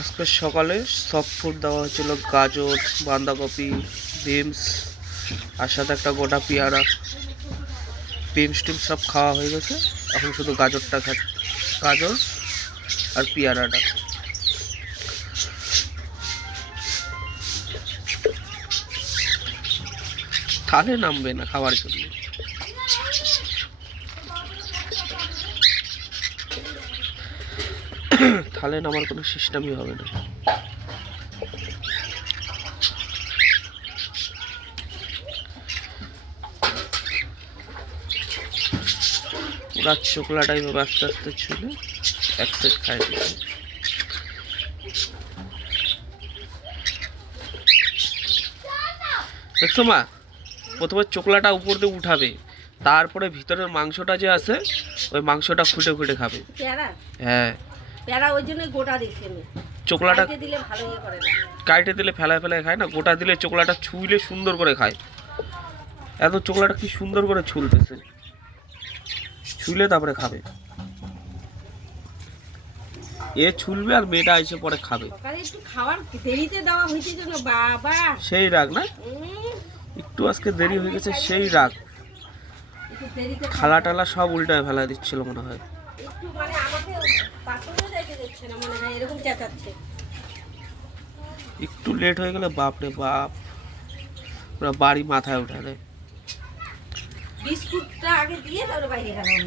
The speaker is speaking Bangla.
আজকে সকালে সফট ফুড দেওয়া হয়েছিল, গাজর, বাঁধাকপি, বিনস আর সাথে একটা গোটা পেয়ারা। বিনস টিম সব খাওয়া হয়ে গেছে, এখন শুধু গাজরটা গাজর আর পেয়ারাটা। তাহলে নামবে না খাওয়ার জন্য। তাহলে নামার কোনো সিস্টেমই হবে না। পুরা চোকলাটা এইভাবে আস্তে আস্তে ছুলে এক সেট খাই দিচ্ছে। দেখছো মা, প্রথমে চোকলাটা উপর দিয়ে উঠাবে, তারপরে ভিতরের মাংসটা যে আছে ওই মাংসটা খুঁটে খুঁটে খাবে। হ্যাঁ, ওই জন্য গোটা দিচ্ছি আমি। চোকলাটা দিলে ভালো ইয়ে করে না, কাইটে দিলে ফেলায় ফেলায় খায় না, গোটা দিলে চোকলাটা ছুইলে সুন্দর করে খায়। এত চোকলাটা কি সুন্দর করে ছুলতেছে, ছুইলে তারপরে খাবে। এ ছুলবে আর মেয়েটা এসে পরে খাবে। একটু খাওয়ার দেরিতে দেওয়া হয়েছে জন্য বাবা সেই রাগ না, একটু আজকে দেরি হয়ে গেছে সেই রাগ। থালা টালা সব উল্টায় ফেলা দিচ্ছিল মনে হয়। একটু মানে আমাকে বাথরুমে যাইতে দিচ্ছে না মনে হয়, এরকম চেঁচাচ্ছে। একটু লেট হয়ে গেলে বাপরে বাপ, পুরো বাড়ি মাথায় উঠে দেয়। বিস্কুটটা আগে দিয়ে তারপরে বাইরে গেলাম।